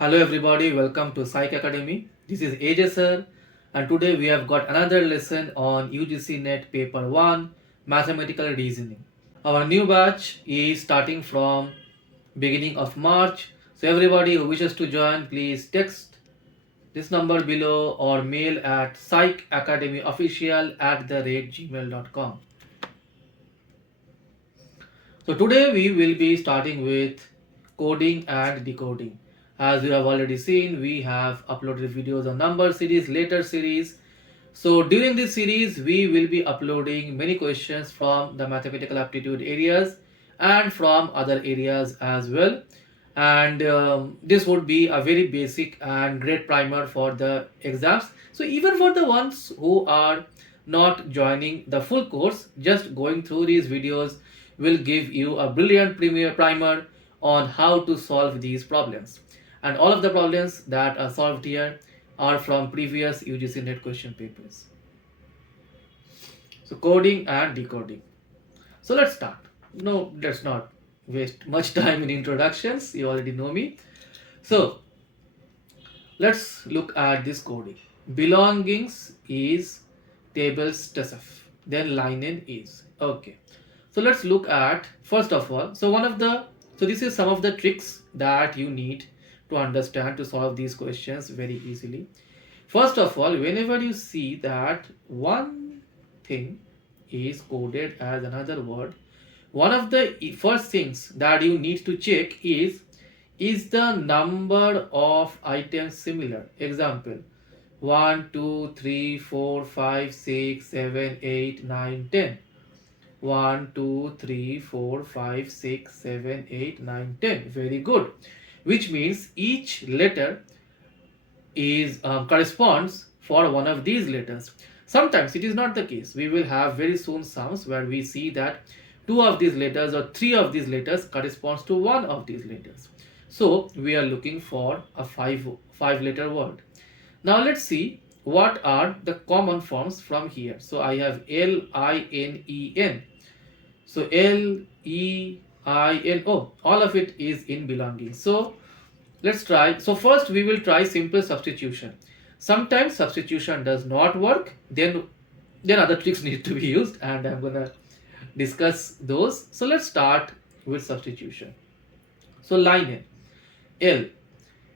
Hello everybody, welcome to Psych Academy. This is AJ sir, and today we have got another lesson on UGC NET paper 1 mathematical reasoning. Our new batch is starting from beginning of March. So everybody who wishes to join, please text this number below or mail at psychacademyofficial@gmail.com. So today we will be starting with coding and decoding. As you have already seen, we have uploaded videos on number series, later series. So during this series, we will be uploading many questions from the mathematical aptitude areas and from other areas as well. And this would be a very basic and great primer for the exams. So even for the ones who are not joining the full course, just going through these videos will give you a brilliant primer on how to solve these problems. And all of the problems that are solved here are from previous UGC NET question papers. So coding and decoding. So let's start. No, let's not waste much time in introductions. You already know me. So let's look at this coding. Belongings is tables TSF. Then linen is. Okay. So let's look at first of all. So this is some of the tricks that you need to understand to solve these questions very easily. First of all, whenever you see that one thing is coded as another word, one of the first things that you need to check is the number of items similar? Example, 1, 2, 3, 4, 5, 6, 7, 8, 9, 10. 1, 2, 3, 4, 5, 6, 7, 8, 9, 10. Very good. Which means each letter is corresponds for one of these letters. Sometimes it is not the case. We will have very soon sums where we see that two of these letters or three of these letters corresponds to one of these letters. So we are looking for a five letter word. Now let's see what are the common forms from here. So I have LINEN. So LEINO, all of it is in belonging. So let's try. So first we will try simple substitution. Sometimes substitution does not work, then other tricks need to be used, and I'm gonna discuss those. So let's start with substitution. So linen, L.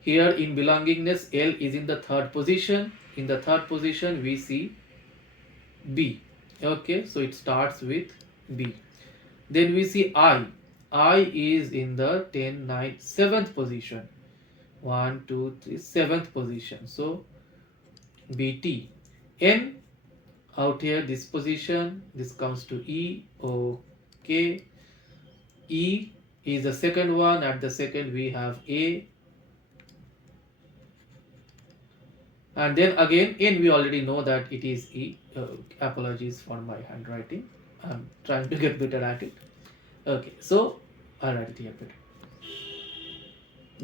Here in belongingness, L is in the third position. In the third position we see B. Okay, so it starts with B. Then we see I. I is in the 10, 9, 7th position. 1, 2, 3, 7th position. So BT. N out here, this position, this comes to E. Okay. E is the second one. At the second we have A. And then again, N we already know that it is E. Apologies for my handwriting. I'm trying to get better at it. Okay, so I'll write it here better.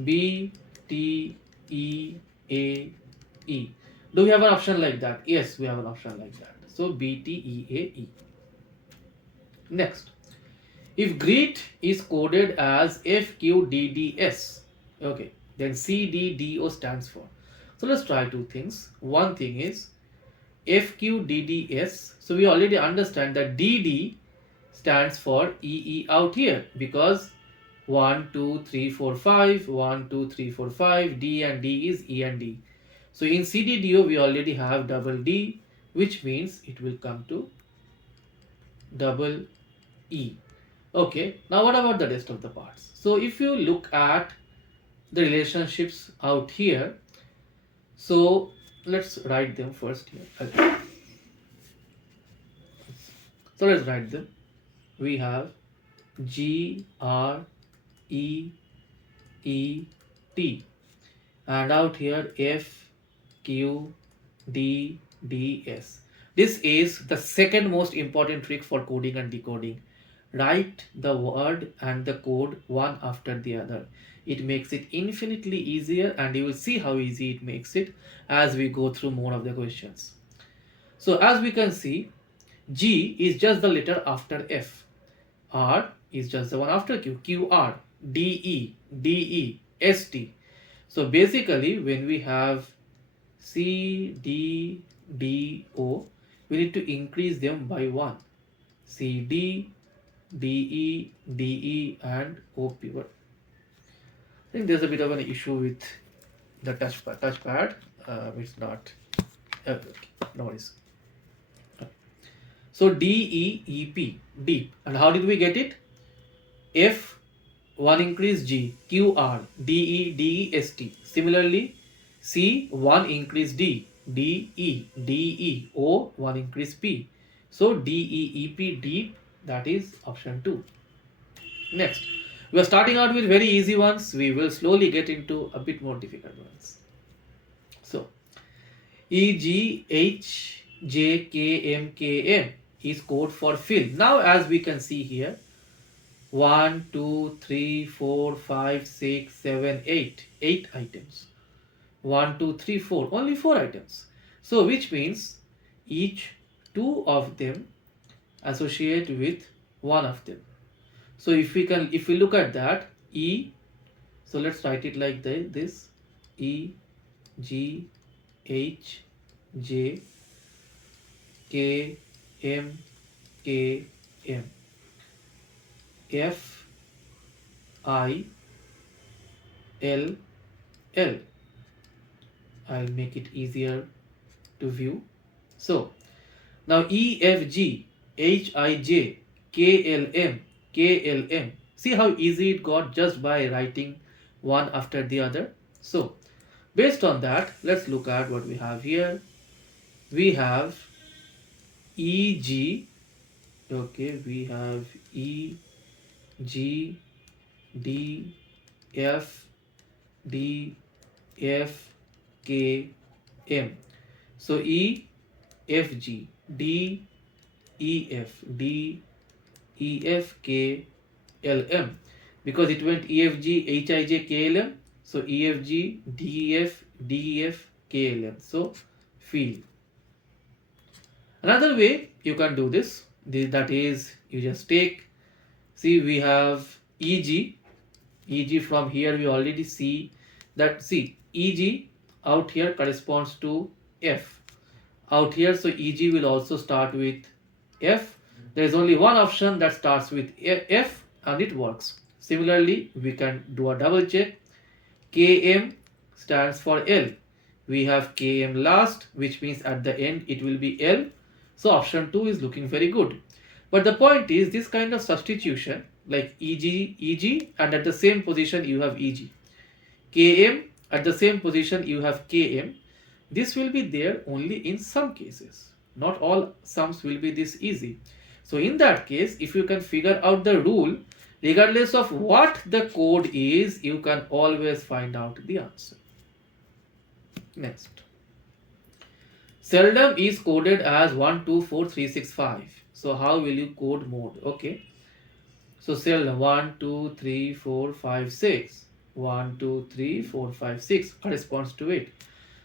B, T, E, A, E. Do we have an option like that? Yes, we have an option like that. So B, T, E, A, E. Next, if greet is coded as F, Q, D, D, S, okay, then C, D, D, O stands for. So let's try two things. One thing is F, Q, D, D, S. So we already understand that D, D stands for E, E out here because 1, 2, 3, 4, 5, 1, 2, 3, 4, 5, D and D is E and D. So in CDDO we already have double D, which means it will come to double E. Okay, now what about the rest of the parts? So if you look at the relationships out here, so let's write them first here. Okay. So let's write them. We have G, R, E, E, T, and out here F, Q, D, D, S. This is the second most important trick for coding and decoding. Write the word and the code one after the other. It makes it infinitely easier, and you will see how easy it makes it as we go through more of the questions. So as we can see, G is just the letter after F. R is just the one after Q. Q, R, D, E, D, E, S, T. So basically when we have C, D, D, O, we need to increase them by 1. C, D, D, E, D, E and O pivot. I think there's a bit of an issue with the touchpad. It's not okay, no worries. So D, E, E, P, D. And how did we get it? F, 1 increase G, Q, R, D, E, D, E, S, T. Similarly, C, 1 increase D, D, E, D, E, O, 1 increase P. So D, E, E, P, D, that is option 2. Next, we are starting out with very easy ones. We will slowly get into a bit more difficult ones. So, E, G, H, J, K, M, K, M is code for fill. Now, as we can see here, 1, 2, 3, 4, 5, 6, 7, 8. 8 items. 1, 2, 3, 4. Only 4 items. So, which means each 2 of them associate with one of them. So, if we look at that, E, so let's write it like this, E, G, H, J, K, M, K, M. F, I, L, L. I'll make it easier to view. So, now E, F, G, H, I, J, K, L, M, K, L, M. See how easy it got just by writing one after the other. So, based on that, let's look at what we have here. We have E, G, okay, we have E, G, D, F, D, F, K, M. So E, F, G, D, E, F, D, E, F, K, L, M. Because it went E, F, G, H, I, J, K, L, M. So E, F, G, D, E, F, D, E, F, K, L, M. So field. Another way you can do this, that is you just take, see we have EG, EG from here we already see that, see EG out here corresponds to F out here, so EG will also start with F. There is only one option that starts with F and it works. Similarly, we can do a double check. KM stands for L. We have KM last, which means at the end it will be L. So option 2 is looking very good. But the point is, this kind of substitution like EG, EG, and at the same position you have EG. KM, at the same position you have KM. This will be there only in some cases. Not all sums will be this easy. So in that case, if you can figure out the rule, regardless of what the code is, you can always find out the answer. Next. Seldom is coded as 1, 2, 4, 3, 6, 5. So how will you code mode? Okay. So seldom 1, 2, 3, 4, 5, 6. 1, 2, 3, 4, 5, 6 corresponds to it.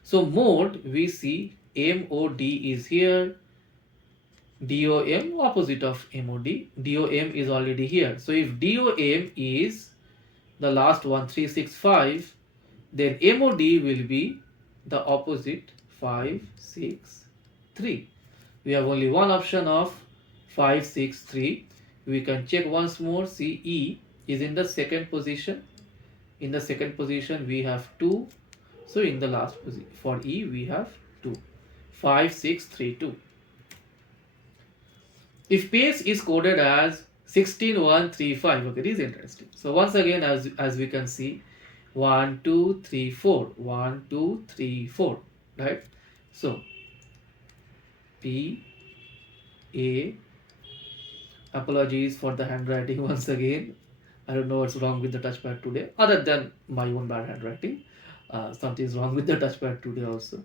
So mode, we see MOD is here. DOM opposite of MOD. DOM is already here. So if DOM is the last one 3, 6, 5, then MOD will be the opposite 5, 6, 3. We have only one option of 5, 6, 3. We can check once more. See, E is in the second position. In the second position we have 2. So in the last position for E we have 2. 5, 6, 3, 2. If pace is coded as 16, 1, 3, 5, okay, this is interesting. So once again, as we can see, 1, 2, 3, 4, 1, 2, 3, 4, right? So P, A, apologies for the handwriting once again. I don't know what's wrong with the touchpad today, other than my own bad handwriting. Something is wrong with the touchpad today also.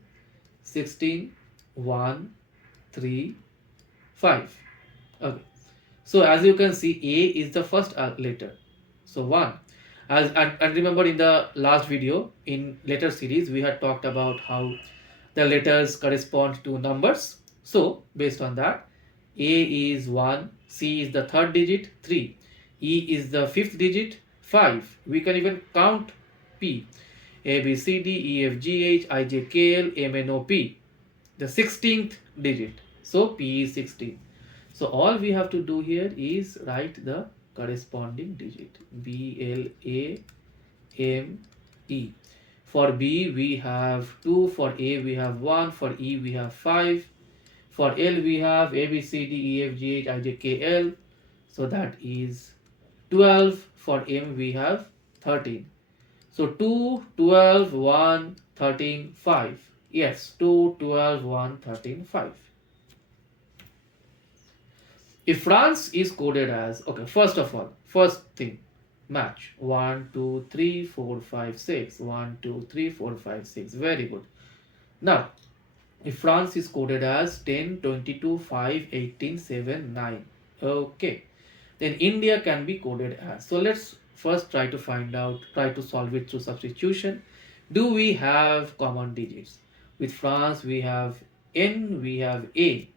16, 1, 3, 5. Okay. So as you can see, A is the first letter. So 1. And remember in the last video in letter series, we had talked about how the letters correspond to numbers. So based on that, A is 1, C is the third digit, 3. E is the fifth digit, 5. We can even count P. A, B, C, D, E, F, G, H, I, J, K, L, M, N, O, P. The 16th digit. So P is 16. So all we have to do here is write the corresponding digit. B, L, A, M, E. For B we have 2, for A we have 1, for E we have 5, for L we have A, B, C, D, E, F, G, H, I, J, K, L. So that is 12. For M we have 13. So 2, 12, 1, 13, 5. Yes, 2, 12, 1, 13, 5. If France is coded as, okay, first of all, first thing, match 1, 2, 3, 4, 5, 6. 1, 2, 3, 4, 5, 6. Very good. Now, if France is coded as 10, 22, 5, 18, 7, 9. Okay. Then India can be coded as. So let's first try to solve it through substitution. Do we have common digits? With France we have N, we have A.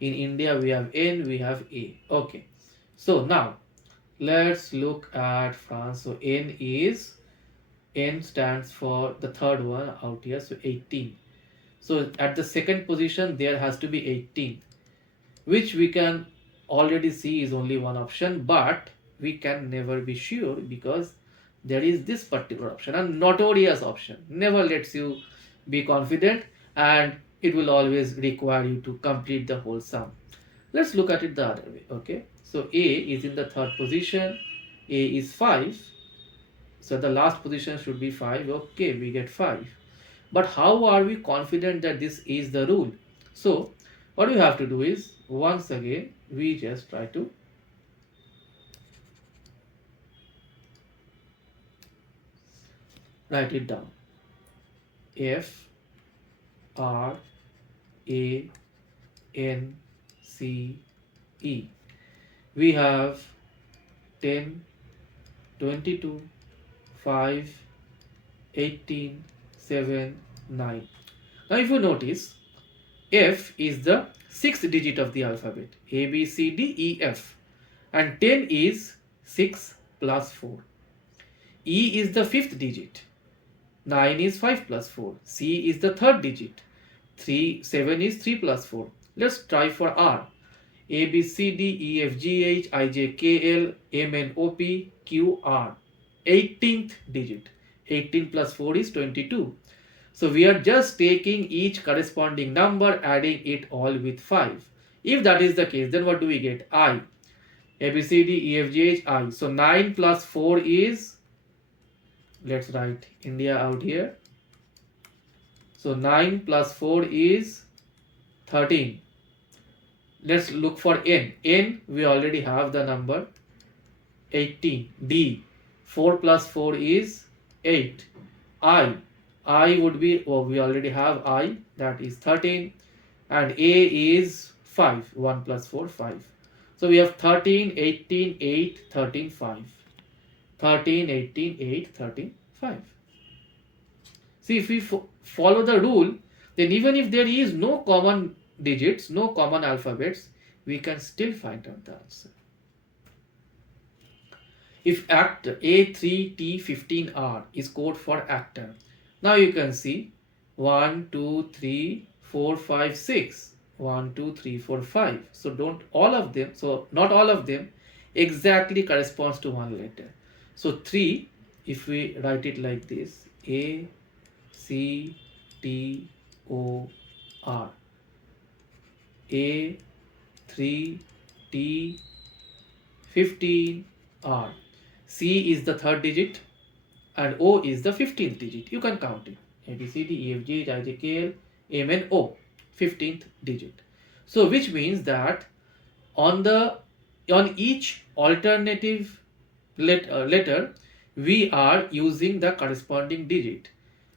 In India we have N, we have A. Okay. So now let's look at France. So N stands for the third one out here. So 18. So at the second position there has to be 18, which we can already see is only one option, but we can never be sure because there is this particular option, a notorious option. Never lets you be confident, and it will always require you to complete the whole sum. Let's look at it the other way. Okay, so A is in the third position. A is 5. So the last position should be 5. Okay, we get 5. But how are we confident that this is the rule? So what we have to do is, once again, we just try to write it down. F, R, A, N, C, E. We have 10, 22, 5, 18, 7, 9. Now if you notice, F is the 6th digit of the alphabet. A, B, C, D, E, F. And 10 is 6 plus 4. E is the 5th digit. 9 is 5 plus 4. C is the 3rd digit. 7 is 3 plus 4. Let's try for R. A, B, C, D, E, F, G, H, I, J, K, L, M, N, O, P, Q, R. 18th digit. 18 plus 4 is 22. So we are just taking each corresponding number, adding it all with 5. If that is the case, then what do we get? I. A, B, C, D, E, F, G, H, I. So 9 plus 4 is, let's write India out here. So 9 plus 4 is 13. Let's look for N. N, we already have the number 18. D. 4 plus 4 is 8. I would be, we already have I, that is 13. And A is 5. 1 plus 4, 5. So we have 13, 18, 8, 13, 5. 13, 18, 8, 13, 5. See, if we follow the rule, then even if there is no common digits, no common alphabets, we can still find out the answer. If actor A3T15R is code for actor, now you can see 1, 2, 3, 4, 5, 6. 1, 2, 3, 4, 5. So not all of them exactly corresponds to one letter. So 3, if we write it like this, A, C, T, O, R. A, 3, T, 15, R. C is the 3rd digit and O is the 15th digit. You can count it. A, B, C, D, E, F, G, H, I, J, K, L, M, N, O. 15th digit. So which means that on each alternative letter we are using the corresponding digit.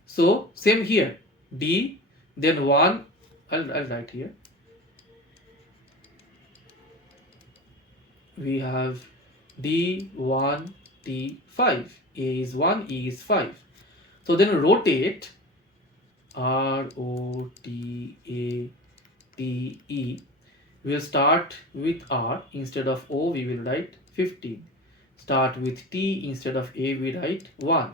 So same here, D, then 1, I'll write here. We have D, 1, T, 5. A is 1, E is 5. So then rotate R, O, T, A, T, E. We'll start with R. Instead of O, we will write 15. Start with T. Instead of A, we write 1.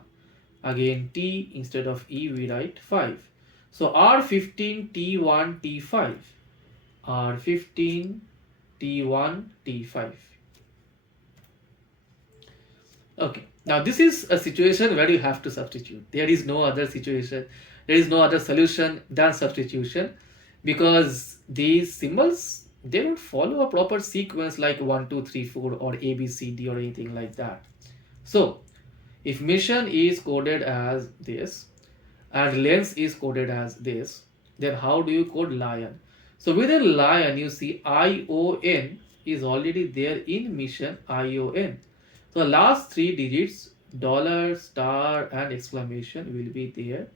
Again T instead of E we write 5. So R15 T1 T5. R15 T1 T5. Okay, now this is a situation where you have to substitute. There is no other situation, there is no other solution than substitution, because these symbols, they don't follow a proper sequence like 1 2 3 4 or A B C D or anything like that. So if mission is coded as this and lens is coded as this, then how do you code lion? So within lion you see ION is already there in mission ION. So the last 3 digits dollar, star and exclamation will be there.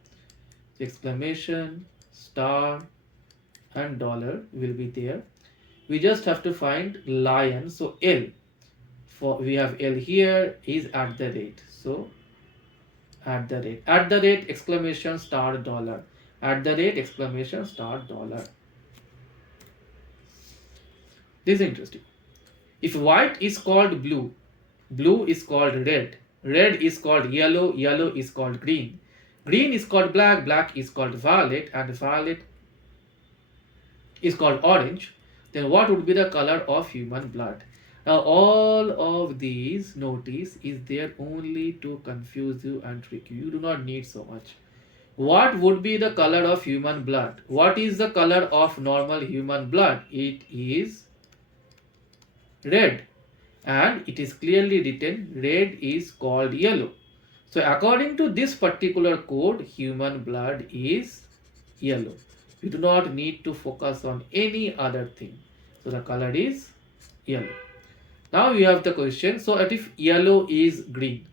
So exclamation, star and dollar will be there. We just have to find lion. So L, for we have L here is at the rate. So at the rate exclamation star dollar, at the rate exclamation star dollar. This is interesting. If white is called blue, blue is called red, red is called yellow, yellow is called green, green is called black, black is called violet, and violet is called orange, then what would be the color of human blood? Now all of these notice is there only to confuse you and trick you. You do not need so much. What would be the color of human blood? What is the color of normal human blood? It is red, and it is clearly written red is called yellow. So according to this particular code, human blood is yellow. You do not need to focus on any other thing. So the color is yellow. Now you have the question, so if yellow is green,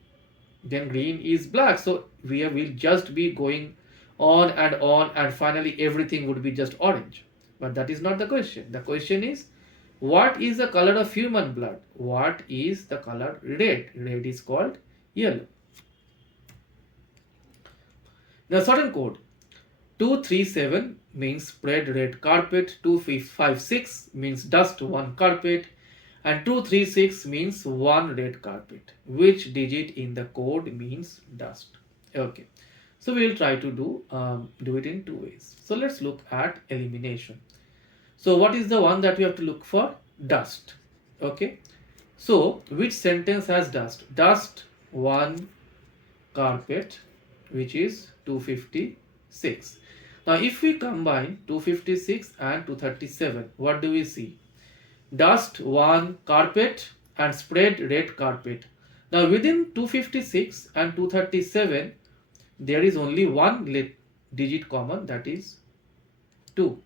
then green is black. So we will just be going on, and finally everything would be just orange. But that is not the question. The question is, what is the color of human blood? What is the color red? Red is called yellow. The certain code 237 means spread red carpet, 256 means dust one carpet, and 236 means one red carpet. Which digit in the code means dust? Okay, so we will try to do it in 2 ways. So let's look at elimination. So what is the one that we have to look for? Dust. Okay, so which sentence has dust? Dust one carpet, which is 256. Now if we combine 256 and 237, what do we see? Dust one carpet and spread red carpet. Now within 256 and 237, there is only one digit common, that is 2.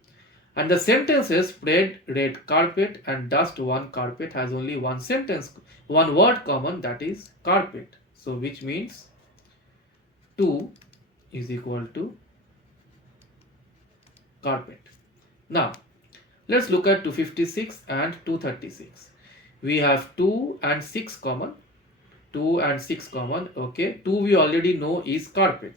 And the sentences spread red carpet and dust one carpet has only one sentence, one word common, that is carpet. So which means 2 is equal to carpet. Now let's look at 256 and 236. We have 2 and 6 common. 2 and 6 common. Okay, 2 we already know is carpet.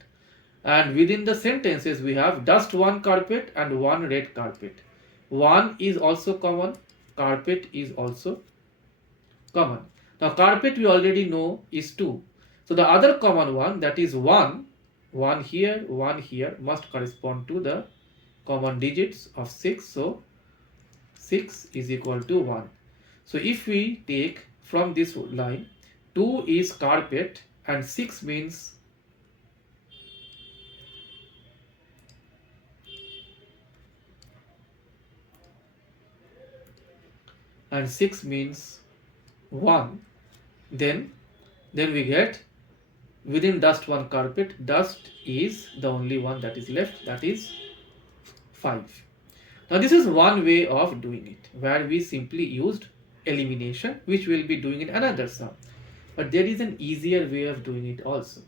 And within the sentences we have dust one carpet and one red carpet. 1 is also common. Carpet is also common. Now carpet we already know is 2. So the other common one, that is 1 here, 1 here, must correspond to the common digits of 6. So 6 is equal to 1. So if we take from this line, 2 is carpet and 6 means and 6 means 1, then we get within dust one carpet, dust is the only one that is left, that is 5. Now this is one way of doing it, where we simply used elimination, which we will be doing in another sum. But there is an easier way of doing it also.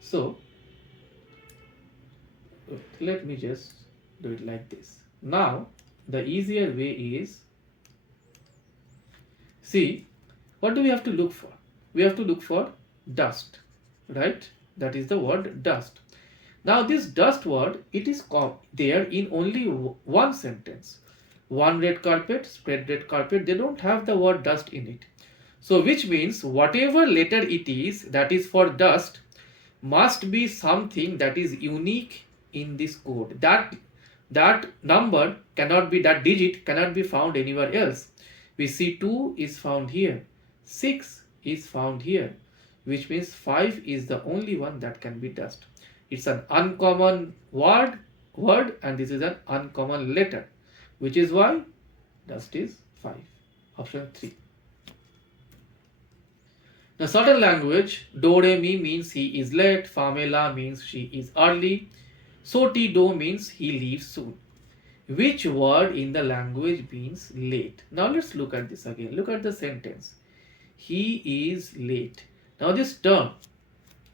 So let me just do it like this. Now the easier way is, see, what do we have to look for? We have to look for dust, right? That is the word dust. Now this dust word, it is there in only one sentence. One red carpet, spread red carpet, they don't have the word dust in it. So which means whatever letter it is that is for dust, must be something that is unique in this code. That number cannot be, that digit cannot be found anywhere else. We see 2 is found here, 6 is found here, which means 5 is the only one that can be dust. It's an uncommon word and this is an uncommon letter, which is why dust is 5. Option 3. Now, certain language, do re mi means he is late, fa me la means she is early, so ti do means he leaves soon. Which word in the language means late? Now let's look at this again. Look at the sentence. He is late. Now this term,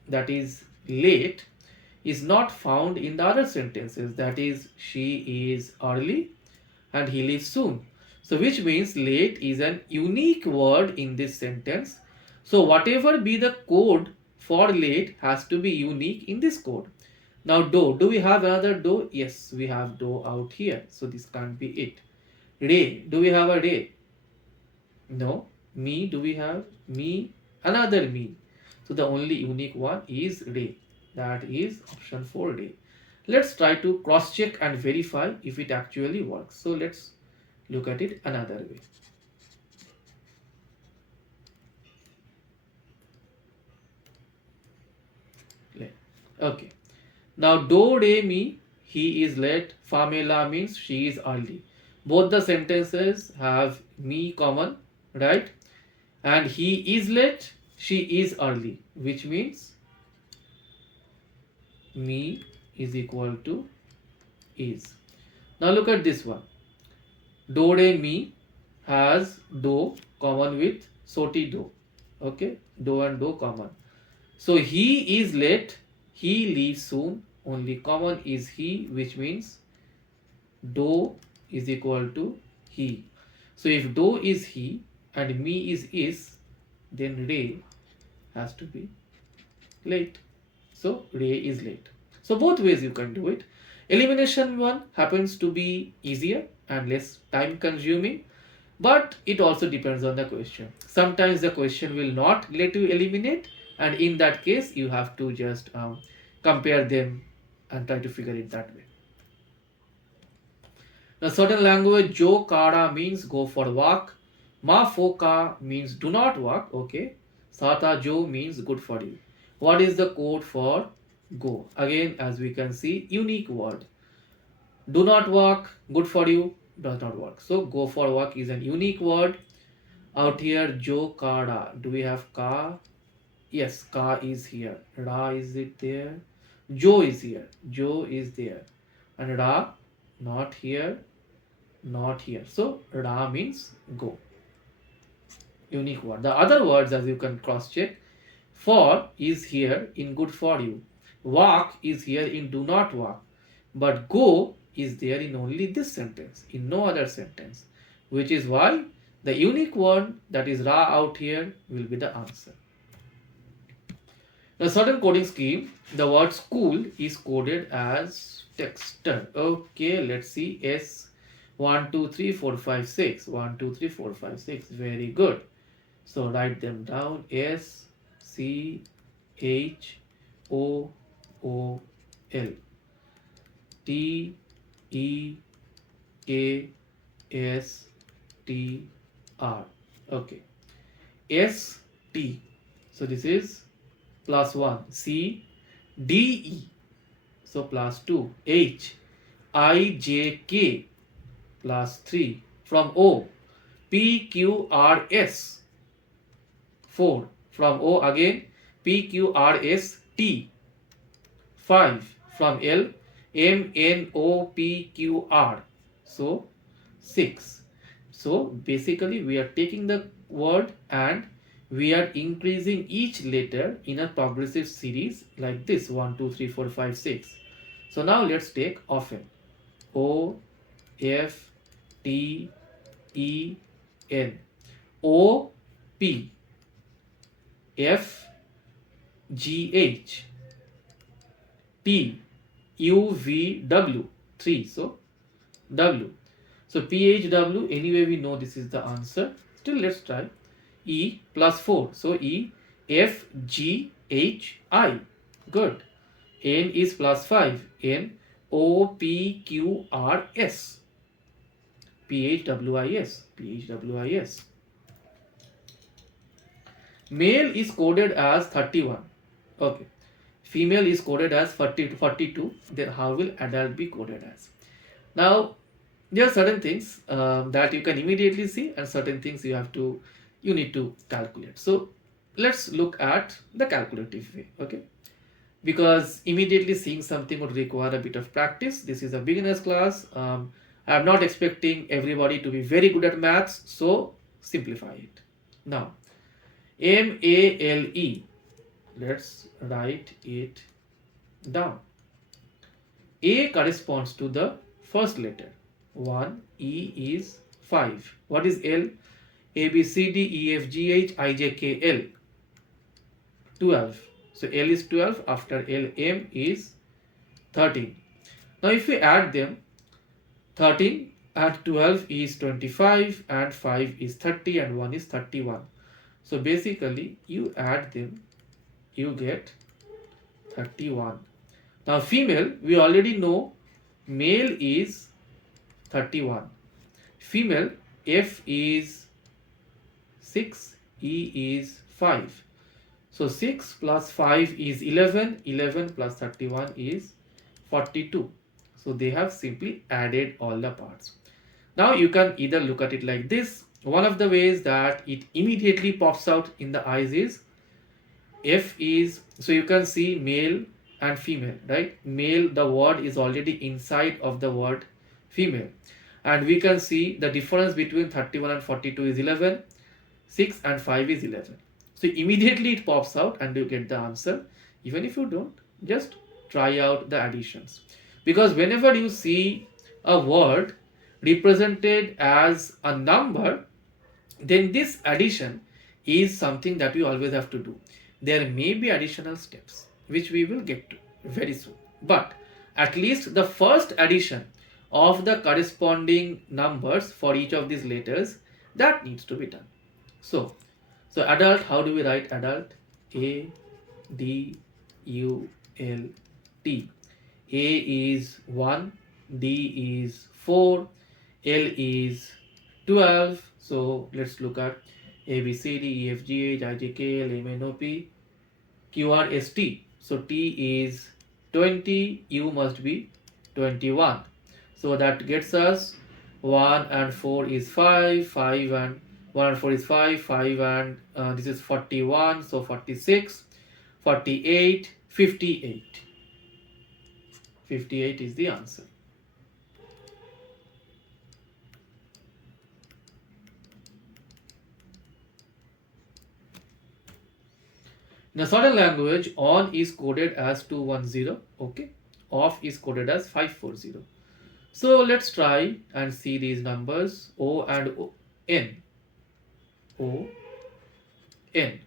that is late, is not found in the other sentences. That is, she is early and he leaves soon. So which means late is an unique word in this sentence. So whatever be the code for late has to be unique in this code. Now do we have another do? Yes, we have do out here. So this can't be it. Re, do we have a re? No. Me, do we have? Me, another me. So the only unique one is re. That is option 4 re. Let's try to cross check and verify if it actually works. So let's look at it another way. Okay. Now do re mi, he is late, fa me la means she is early. Both the sentences have me common, right? And he is late, she is early, which means me is equal to is. Now look at this one. Do re mi has do common with so ti do. Okay, do and do common. So he is late, he leaves soon, only common is he, which means do is equal to he. So if do is he and me is, then re has to be late. So re is late. So both ways you can do it. Elimination one happens to be easier and less time consuming, but it also depends on the question. Sometimes the question will not let you eliminate, and in that case you have to just compare them and try to figure it that way. Now certain language, jo kara means go for walk, ma foka means do not walk, okay, sata jo means good for you. What is the code for go? Again, as we can see, unique word. Do not walk, good for you, does not work. So go for walk is an unique word. Out here, jo kara, do we have ka? Yes, ka is here. Ra, is it there? Jo is here. Jo is there. And ra, not here, not here. So ra means go. Unique word. The other words, as you can cross check, for is here in good for you. Walk is here in do not walk. But go is there in only this sentence, in no other sentence. Which is why the unique word, that is ra out here, will be the answer. Now, certain coding scheme, the word school is coded as texter. Okay, let's see. S 1 2 3 4 5 6. 1 2 3 4 5 6. Very good. So write them down. S C H O O L T E K S T R. Okay. S T. So this is plus 1. C D E. So plus 2. H I J K plus 3. From O. P Q R S 4. From O again P Q R S T 5. From L M N O P Q R, so 6. So basically we are taking the word and we are increasing each letter in a progressive series like this, 1 2 3 4 5 6. So now let's take often. O F T E N. O P F G H T U V W 3. So W. So P H W, anyway we know this is the answer. Still let's try. E plus 4. So E F G H I. Good. N is plus 5. N O P Q R S. PHWIS. PHWIS. Male is coded as 31. Okay. Female is coded as 40 to 42. Then how will adult be coded as? Now, there are certain things that you can immediately see, and certain things you need to calculate. So let's look at the calculative way. Okay. Because immediately seeing something would require a bit of practice. This is a beginner's class. I'm not expecting everybody to be very good at maths, so simplify it. Now, MALE, let's write it down. A corresponds to the first letter. 1, E is 5. What is L? A, B, C, D, E, F, G, H, I, J, K, L. 12. So L is 12, after L, M is 13. Now if we add them, 13 and 12 is 25, and 5 is 30, and 1 is 31. So basically you add them, you get 31. Now female, we already know male is 31. Female, F is 6, E is 5. So 6 plus 5 is 11, 11 plus 31 is 42. So they have simply added all the parts. Now you can either look at it like this. One of the ways that it immediately pops out in the eyes is F is, so you can see male and female, right? Male, the word is already inside of the word female. And we can see the difference between 31 and 42 is 11, 6 and 5 is 11. So immediately it pops out and you get the answer. Even if you don't, just try out the additions. Because whenever you see a word represented as a number, then this addition is something that we always have to do. There may be additional steps which we will get to very soon. But at least the first addition of the corresponding numbers for each of these letters, that needs to be done. So adult, how do we write adult? A, D, U, L, T. A is 1, D is 4, L is 12. So let's look at A, B, C, D, E, F, G, H, I, J, K, L, M, N, O, P, Q, R, S, T. So T is 20, U must be 21. So that gets us 1 and 4 is 5, 5 and 1 and 4 is 5, 5 and this is 41, so 46, 48, 58. 58 is the answer. In a certain language, on is coded as 210, okay? Off is coded as 540. So let's try and see these numbers, O and N. O, N.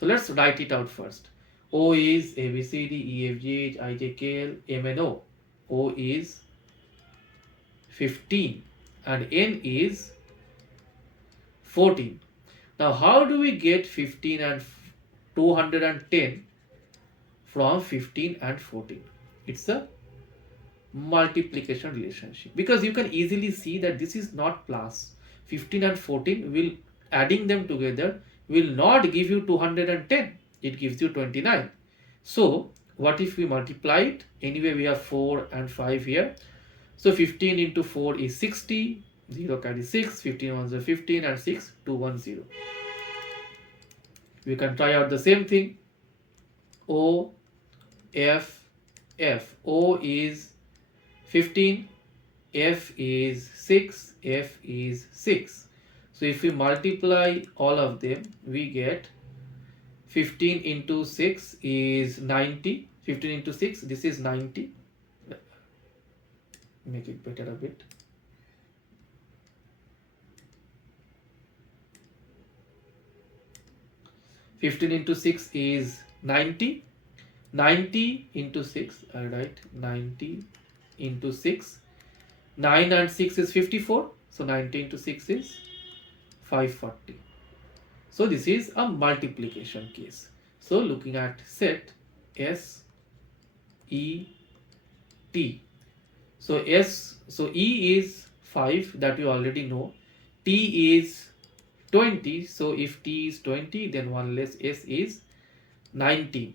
So let's write it out first. O is A, B, C, D, E, F, G, H, I, J, K, L, M, N, O. O is 15 and N is 14. Now how do we get 15 and 210 from 15 and 14? It's a multiplication relationship, because you can easily see that this is not plus. 15 and 14 will, adding them together, will not give you 210. It gives you 29. So what if we multiply it? Anyway, we have 4 and 5 here. So 15 into 4 is 60. 0 carries 6. 15 ones are 15 and 6, 210. We can try out the same thing. O, F, F. O is 15. F is 6. F is 6. So if we multiply all of them, we get 15 into 6 is 90. 15 into 6, this is 90. Make it better a bit. Fifteen into 6 is 90. 90 into 6, I write 90 into 6. 9 and 6 is 54. So 90 into 6 is 540. So this is a multiplication case. So looking at set S E T. So E is 5, that you already know. T is 20. So if T is 20, then 1 less S is 19.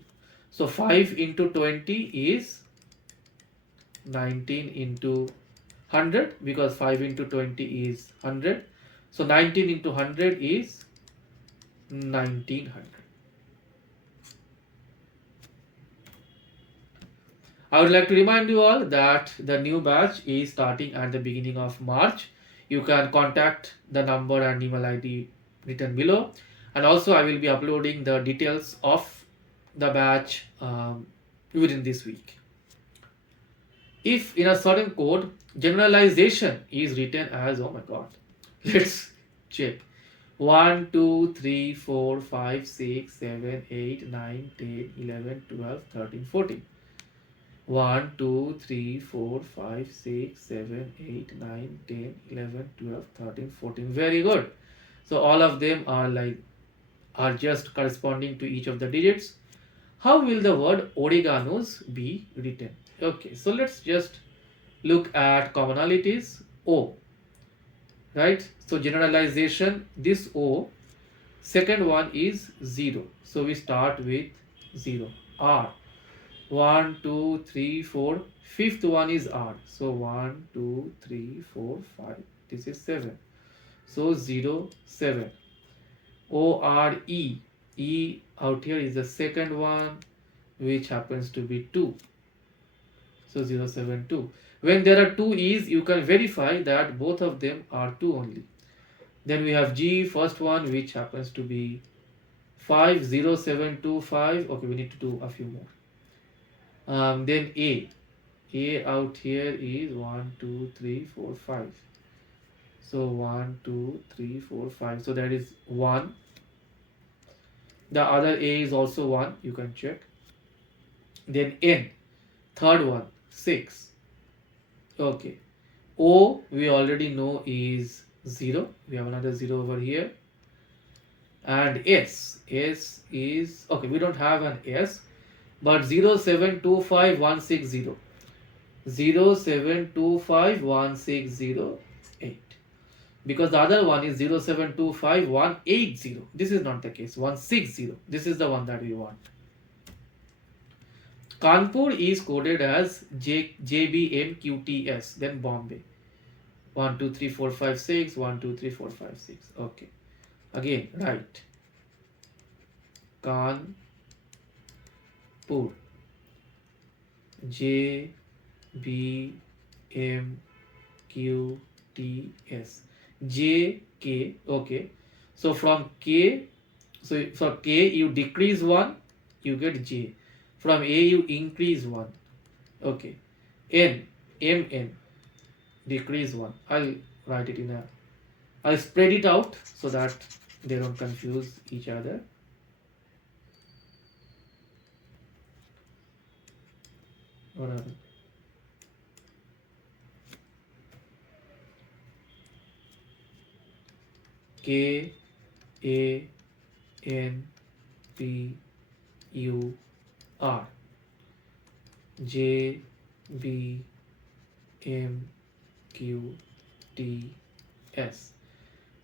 So 5 into 20 is 19 into 100, because 5 into 20 is 100. So 19 into 100 is 1900. I would like to remind you all that the new batch is starting at the beginning of March. You can contact the number and email ID written below, and also I will be uploading the details of the batch within this week. If in a certain code generalization is written as, oh my god, let's check, 1 2 3 4 5 6 7 8 9 10 11 12 13 14. 1 2 3 4 5 6 7 8 9 10 11 12 13 14. Very good. So all of them are just corresponding to each of the digits. How will the word oreganos be written? Okay, so let's just look at commonalities. O, right? So generalization, this O, second one is 0. So we start with 0. R, 1 2 3 4, fifth one is R. So 1 2 3 4 5, this is 7. So 0 7. O R E, E out here is the second one, which happens to be 2. So 0 7 2. When there are two E's, you can verify that both of them are 2 only. Then we have G, first one, which happens to be 5 0 7 2 5. Okay, we need to do a few more. Then A out here is 1 2 3 4 5. So 1 2 3 4 5. So that is 1. The other A is also 1. You can check. Then N, third one, 6. Okay. O, we already know, is 0. We have another 0 over here. And S is, okay, we don't have an S, but 0 7 2 5 1 6 0. 0 7 2 5 1 6 0 8. Because the other one is 0 7 2 5 1 8 0. This is not the case. 1 6 0. This is the one that we want. Kanpur is coded as JBMQTS, then Bombay. 1 2 3 4 5 6, 1 2 3 4 5 6. Okay. Again, right. Kanpur, JBMQTS. JK. Okay. So from K, so for K you decrease 1, you get J. From A you increase 1. Okay. N, MN, decrease 1. I'll write it in I'll spread it out so that they don't confuse each other. What happened? K A N P U R, J B M Q T S.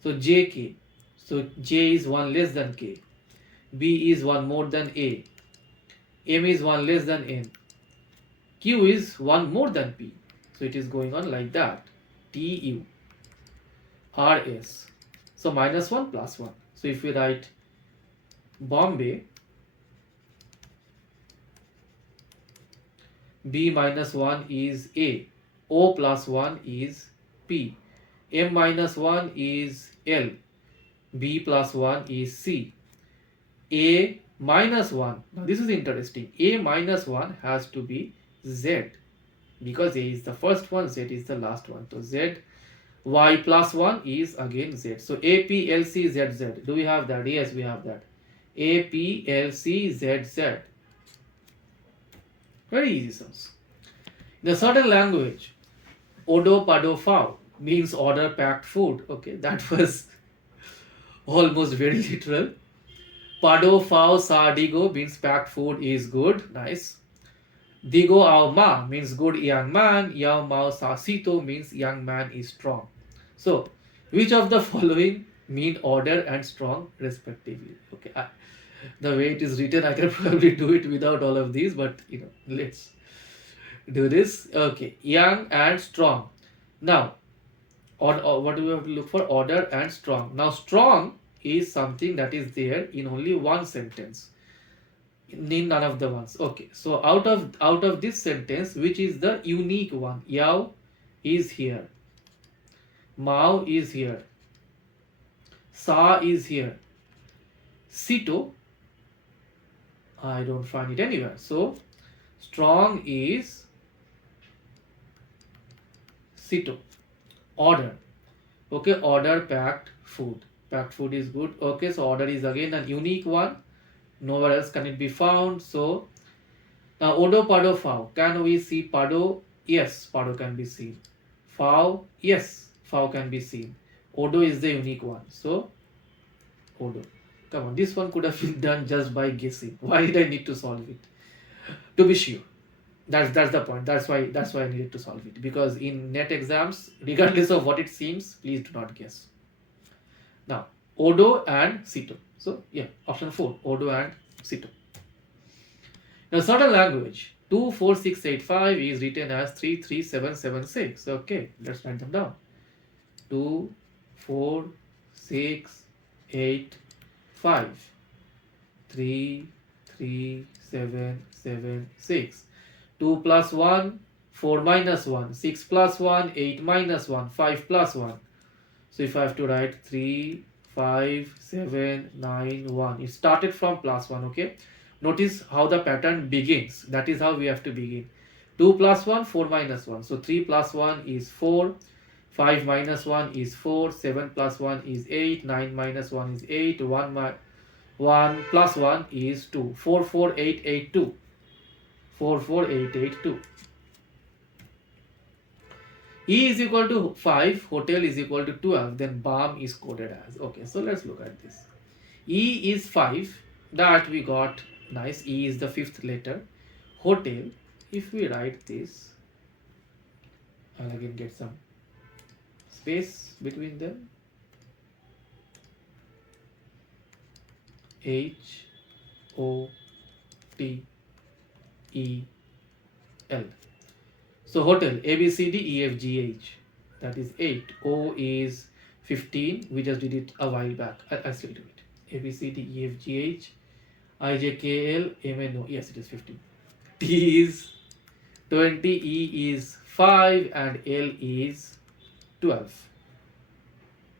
So JK. So J is 1 less than K. B is 1 more than A. M is 1 less than N. Q is 1 more than P. So it is going on like that. TU. RS. So minus 1 plus 1. So if we write Bombay, B minus 1 is A. O plus 1 is P. M minus 1 is L. B plus 1 is C. A minus 1. Now this is interesting. A minus 1 has to be Z, because A is the first one, Z is the last one. So Z. Y plus 1 is again Z. So A, P, L, C, Z, Z. Do we have that? Yes, we have that. A, P, L, C, Z, Z. Very easy sums. In a certain language, Odo Pado Fao means order packed food. Okay, that was almost very literal. Pado Fao Sa Digo means packed food is good. Nice. Digo ao ma means good young man. Yao mao sa sito means young man is strong. So, which of the following mean order and strong respectively? Okay, the way it is written, I can probably do it without all of these, but let's do this. Okay, young and strong. Now, or what do we have to look for? Order and strong. Now, strong is something that is there in only one sentence, in none of the ones. Okay, so out of this sentence, which is the unique one? Yao is here, Mao is here, Sa is here, Sito I don't find it anywhere. So strong is Sito. Order. Okay, order packed food. Packed food is good. Okay, so order is again a unique one. Nowhere else can it be found. So now Odo Pado Fao. Can we see Pado? Yes, Pado can be seen. Fao? Yes, Fao can be seen. Odo is the unique one. So Odo. Come on, this one could have been done just by guessing. Why did I need to solve it? To be sure. That's the point. That's why I needed to solve it. Because in net exams, regardless of what it seems, please do not guess. Now, Odo and Sito. So yeah, option 4, Odo and Sito. Now, certain language 24685 is written as 33776. Okay, let's write them down. 2 4 6 8 5 3 3 7 7 6. 2 plus 1, 4 minus 1, 6 plus 1, 8 minus 1, 5 plus 1. So if I have to write 3, 5, 7, 9, 1. It started from plus 1, okay? Notice how the pattern begins. That is how we have to begin. 2 plus 1, 4 minus 1. So 3 plus 1 is 4, 5 minus 1 is 4, 7 plus 1 is 8, 9 minus 1 is 8, 1 plus 1 is 2. 4, 4, 8, 8, 2. 4, 4, 8, 8, 2. E is equal to 5, hotel is equal to 12, then BAM is coded as. Okay, so let's look at this. E is 5, that we got nice. E is the fifth letter. Hotel, if we write this, I'll again get some space between them. H O T E L. So hotel, A B C D E F G H, that is 8. O is 15, we just did it a while back. I'll still do it. A B C D E F G H I J K L M N O. Yes, it is 15. T is 20, E is 5, and L is 12.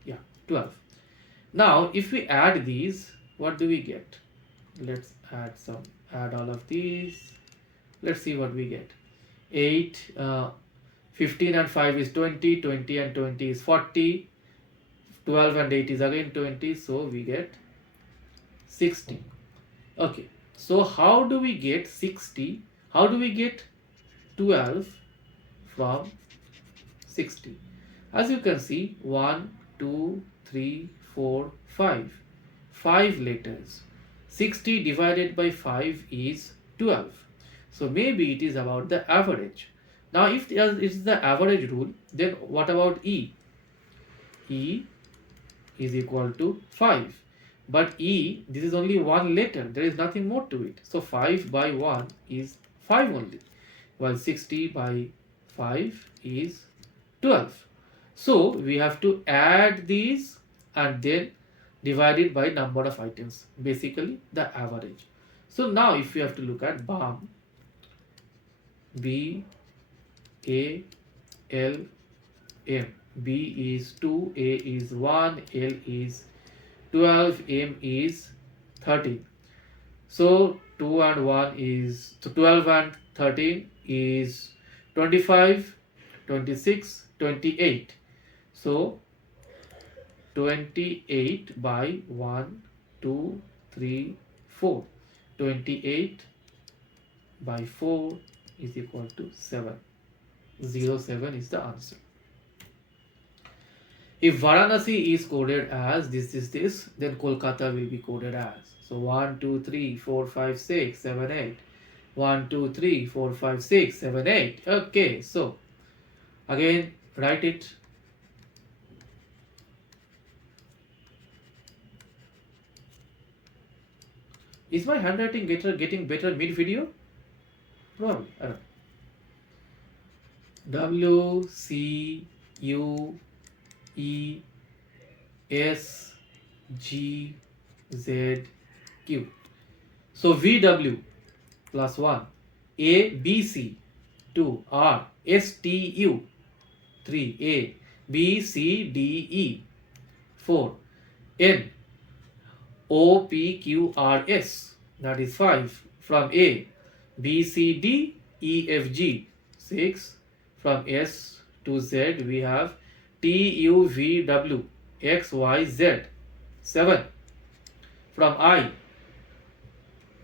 Yeah, 12. Now if we add these, what do we get? Let's add all of these. Let's see what we get. 8, 15 and 5 is 20, 20 and 20 is 40, 12 and 8 is again 20, so we get 60. Okay, so how do we get 60? How do we get 12 from 60? As you can see, 1, 2, 3, 4, 5. 5 letters. 60 divided by 5 is 12. So maybe it is about the average. Now if it is the average rule, then what about E? E is equal to 5. But E, this is only one letter. There is nothing more to it. So 5 by 1 is 5 only. While 60 by 5 is 12. So we have to add these and then divide it by number of items. Basically the average. So now if we have to look at BAM, B A L M. B is 2, A is 1, L is 12, M is 13. So 2 and 1 is, so 12 and 13 is 25, 26, 28. So 28 by 1, 2, 3, 4. 28 by 4 is equal to 7. 07 is the answer. If Varanasi is coded as this, then Kolkata will be coded as. So 1, 2, 3, 4, 5, 6, 7, 8. 1, 2, 3, 4, 5, 6, 7, 8. Okay, so again write it. Is my handwriting getting better mid video? Probably. I don't know. W C U E S G Z Q. So VW plus 1, A B C 2, R S T U 3, A B C D E 4, N O P Q R S, that is 5, from A B C D E F G 6, from S to Z we have T U V W X Y Z 7, from I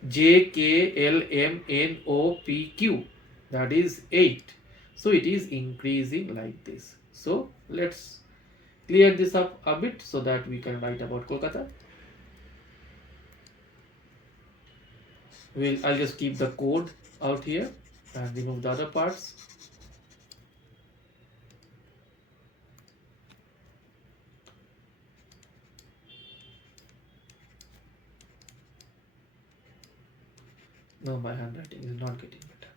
J K L M N O P Q, that is 8. So it is increasing like this. So let's clear this up a bit so that we can write about Kolkata. I'll just keep the code out here and remove the other parts. No, my handwriting is not getting better.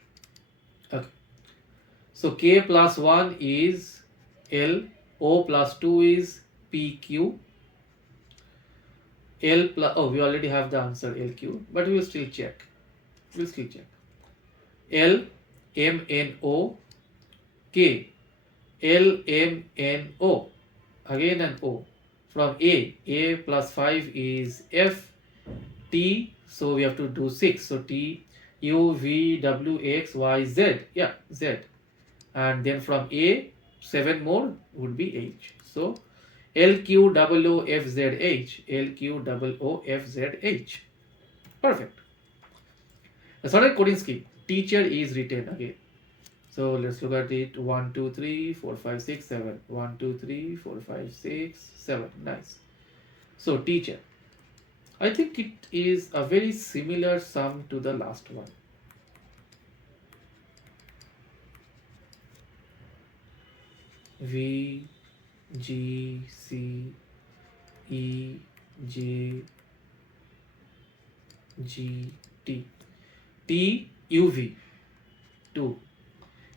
Okay. So K plus 1 is L, O plus 2 is PQ, L plus, oh, we already have the answer LQ, but we will still check. L M N O, K, L M N O, again an O. From A plus 5 is F, T, so we have to do 6. So T U V W X Y Z, yeah, Z. And then from A, 7 more would be H. So LQOOFZH, LQOOFZH. Perfect. The solid coding scheme. Teacher is written again. So let's look at it. 1, 2, 3, 4, 5, 6, 7. 1, 2, 3, 4, 5, 6, 7. Nice. So teacher. I think it is a very similar sum to the last one. V G C E J G T T U V 2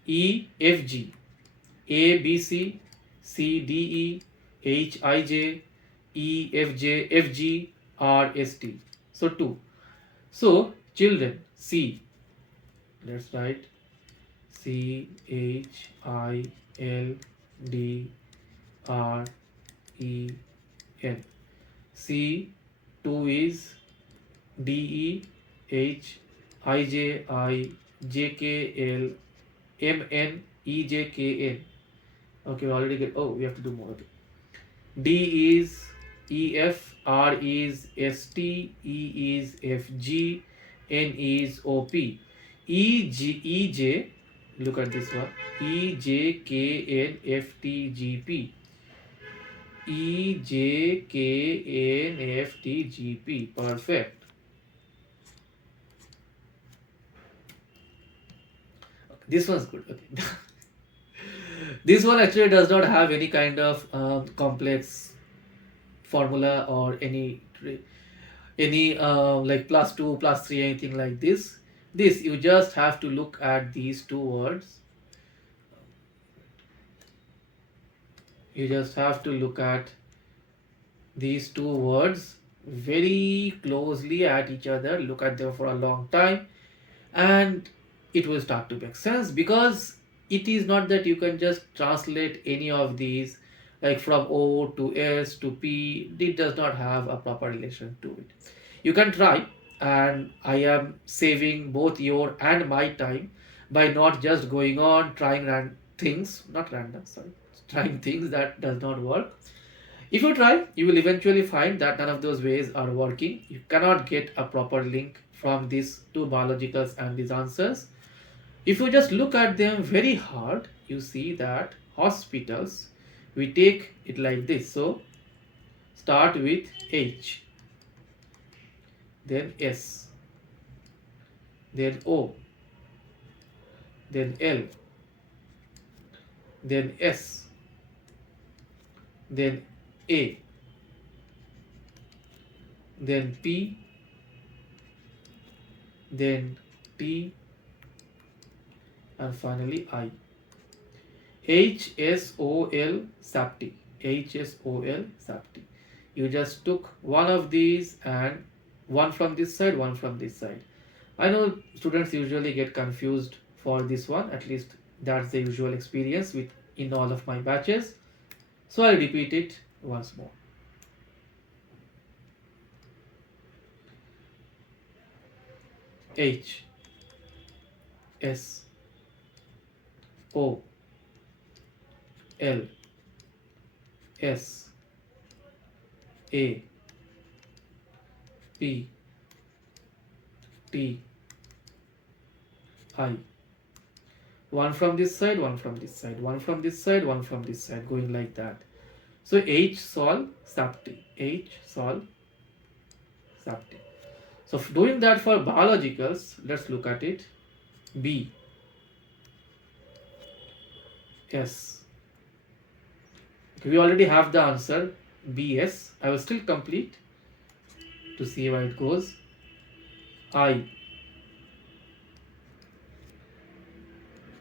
E F G A B C C D E H I J E F J F G R S T. So 2. So children, C. Let's write C H I L D R E N. C 2 is D E H I J I J K L M N E J K N. Okay, we already get. Oh, we have to do more. Okay. D is E F, R is S T, E is F G, N is O P. E J, look at this one. E J K N F T G P. E J K N F T G P. Perfect. This one's good. Okay. This one actually does not have any kind of complex formula or any like plus 2, plus 3, anything like this. This you just have to look at these two words. You just have to look at these two words very closely at each other. Look at them for a long time and it will start to make sense, because it is not that you can just translate any of these like from O to S to P. It does not have a proper relation to it. You can try, and I am saving both your and my time by not just going on trying trying things that does not work. If you try, you will eventually find that none of those ways are working. You cannot get a proper link from these two biologicals and these answers. If you just look at them very hard, you see that hospitals, we take it like this. So start with H, then S, then O, then L, then S, then A, then P, then T, and finally I. HSOL sub T. HSOL sub T. You just took one of these and one from this side, one from this side. I know students usually get confused for this one, at least that's the usual experience with in all of my batches. So I'll repeat it once more. H, S, O, L, S, A, P, T, I. One from this side, one from this side, one from this side, one from this side, going like that. So H sol sub T, H sol sub T. So doing that for biologicals, let's look at it. B, S. We already have the answer, BS. I will still complete to see how it goes. I,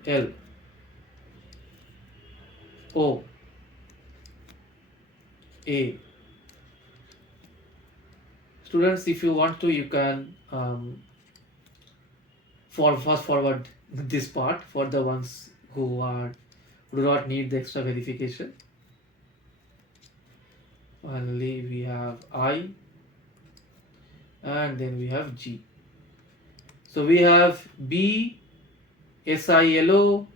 L, O, A. Students, if you want to, you can fast forward this part for the ones who do not need the extra verification. Finally, we have I, and then we have G. So we have B, SILO,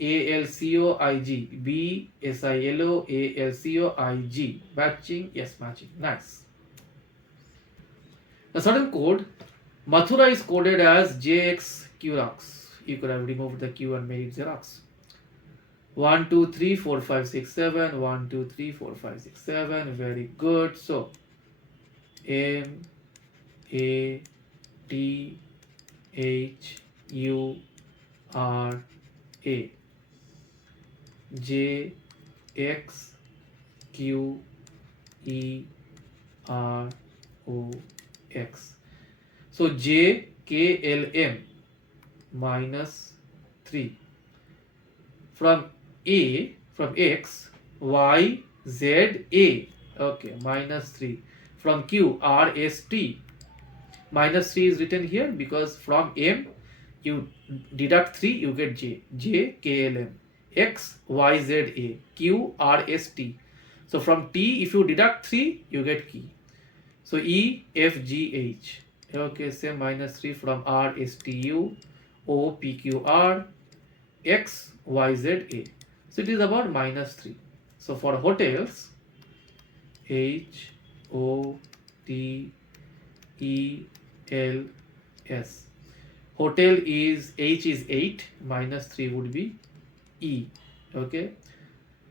ALCO, IG. B, SILO, ALCO, IG. Matching? Yes, matching. Nice. A certain code, Mathura is coded as JX Qrox. You could have removed the Q and made it Xerox. 1, 2, 3, 4, 5, 6, 7. 1, 2, 3, 4, 5, 6, 7. Very good. So, M, A, T, H, U, R, A. J, X, Q, E, R, O, X. So J, K, L, M minus 3. From A, from X, Y, Z, A. Okay, minus 3. From Q, R, S, T. Minus 3 is written here because from M, you deduct 3, you get J. J, K, L, M. X, Y, Z, A. Q, R, S, T. So from T, if you deduct 3, you get key. So E, F, G, H. Okay, say minus 3 from R, S, T, U, O, P, Q, R, X, Y, Z, A. So it is about minus 3. So for hotels, H, O, T, E, L, S. Hotel is, H is 8, minus 3 would be E. Okay.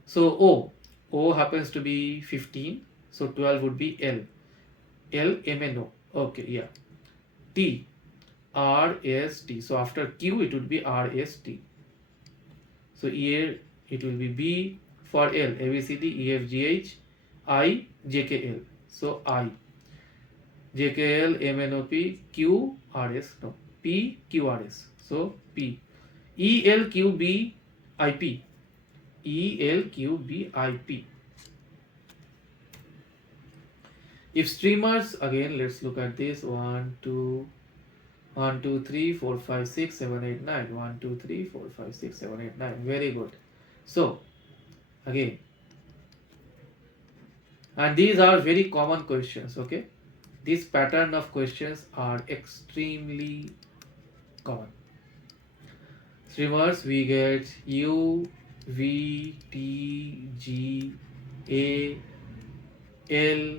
So O happens to be 15. So 12 would be L. L, M, N, O. Okay, yeah. T, R, S, T. So after Q, it would be R, S, T. So here it will be B. For L, A, B, C, D, E, F, G, H, I, J, K, L. So I. J, K, L, M, N, O, P, Q, R, S. No. P, Q, R, S. So P. E, L, Q, B, I, P. E, L, Q, B, I, P. If streamers, again, let's look at this. 1, 2, 3, 4, 5, 6, 7, 8, 9. 1, 2, 3, 4, 5, 6, 7, 8, 9. Very good. So, again, and these are very common questions, okay? This pattern of questions are extremely common. Streamers, we get U, V, T, G, A, L,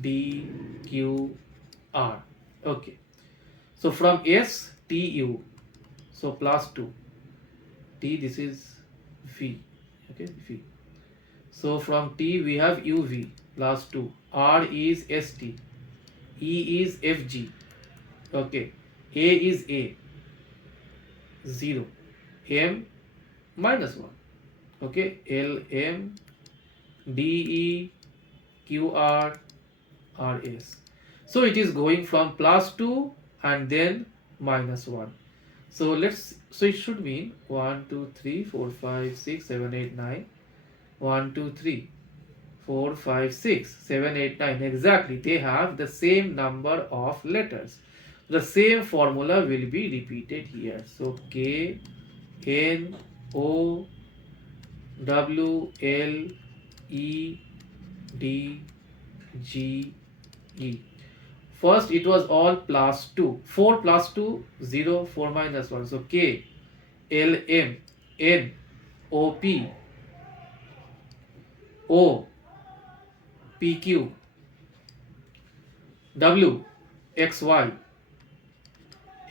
D, Q, R. Okay. So from S, T, U. So plus 2. T, this is V. Okay, V. So from T we have UV plus 2. R is ST. E is FG. Okay. A is A. 0, M minus 1. Okay, L M D E Q R R S. So it is going from plus 2 and then minus 1. So it should mean 1 2 3 4 5 6 7 8 9. 1 2 3 4 5 6 7 8 9. Exactly, they have the same number of letters. The same formula will be repeated here. So K N O W L E D G E. First it was all plus 2. 4 plus 2, 0, 4 minus 1. So K L M N O P O P Q W X Y.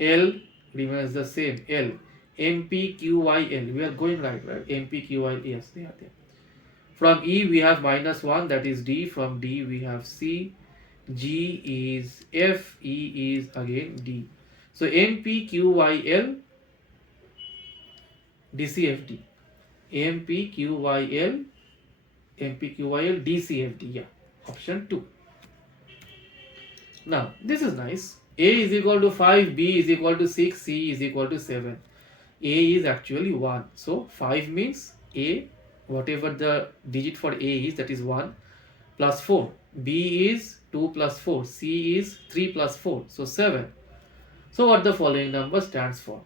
L remains the same. L M P Q Y L. We are going right? M P Q Y L. Yes, they are there. From E we have minus 1, that is D. From D we have C. G is F. E is again D. So M P Q Y L D C F D. M P Q Y L M P Q Y L D C F D. Yeah, option 2. Now this is nice. A is equal to 5, B is equal to 6, C is equal to 7. A is actually 1. So 5 means A, whatever the digit for A is, that is 1 plus 4. B is 2 plus 4. C is 3 plus 4. So 7. So what the following number stands for?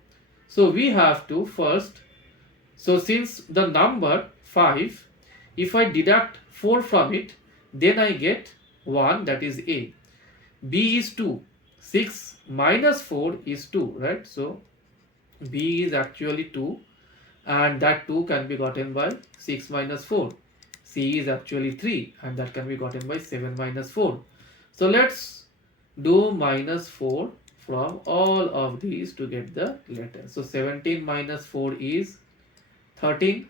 So we have to first, so since the number 5, if I deduct 4 from it, then I get 1, that is A. B is 2. 6 minus 4 is 2, right? So B is actually 2, and that 2 can be gotten by 6 minus 4. C is actually 3, and that can be gotten by 7 minus 4. So let's do minus 4 from all of these to get the letter. So 17 minus 4 is 13,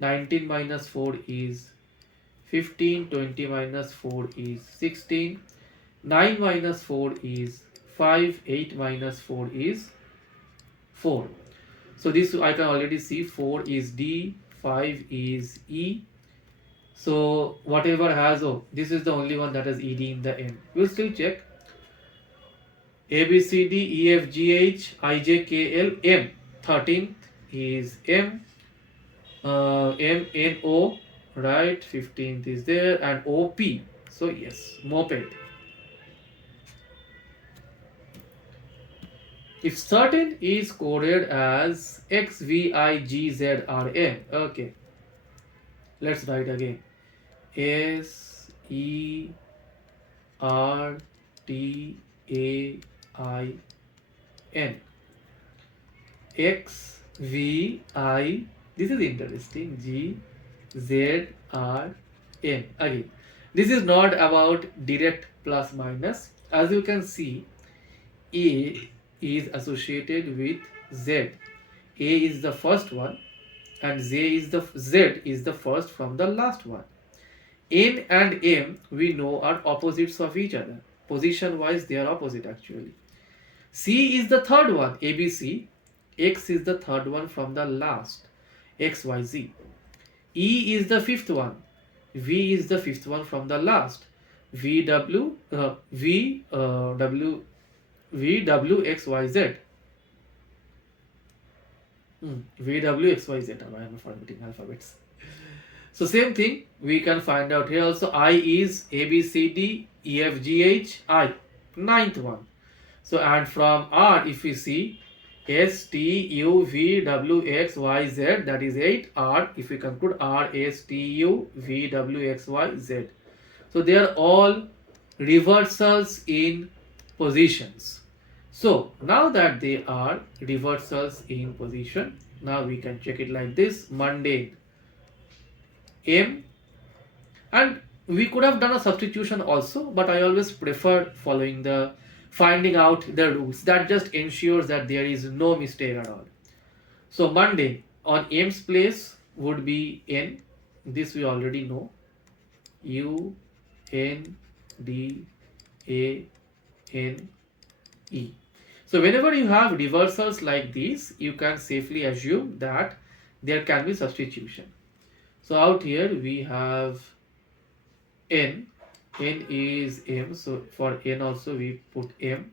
19 minus 4 is 15, 20 minus 4 is 16, 9 minus 4 is 5, 8 minus 4 is 4. So this I can already see 4 is D, 5 is E. So whatever has, oh, this is the only one that has ED in the end. We'll still check. A, B, C, D, E, F, G, H, I, J, K, L, M. 13th is M. M, N, O, right? 15th is there, and O, P. So yes, moped. If certain is coded as X, V, I, G, Z, R, N. Okay. Let's write again. S, E, R, T, A, I, N. X, V, I. This is interesting. G, Z, R, N. Again, this is not about direct plus minus. As you can see, A is associated with Z. A is the first one, and Z is the first from the last one. N and M we know are opposites of each other. Position wise they are opposite actually. C is the third one, ABC. X is the third one from the last, XYZ. E is the fifth one. V is the fifth one from the last, VWXYZ. VWXYZ. I am forgetting alphabets. So same thing we can find out here also. I is ABCD EFGH I, ninth one. So and from R if we see STUVWXYZ, that is 8. R if we conclude RSTUVWXYZ. So they are all reversals in positions. So now that they are reversals in position, now we can check it like this. Mundane M, and we could have done a substitution also, but I always prefer following the finding out the rules. That just ensures that there is no mistake at all. So mundane on M's place would be N. This we already know. U N D A N E. So whenever you have reversals like these, you can safely assume that there can be substitution. So out here we have n. N is m. So for n also we put m.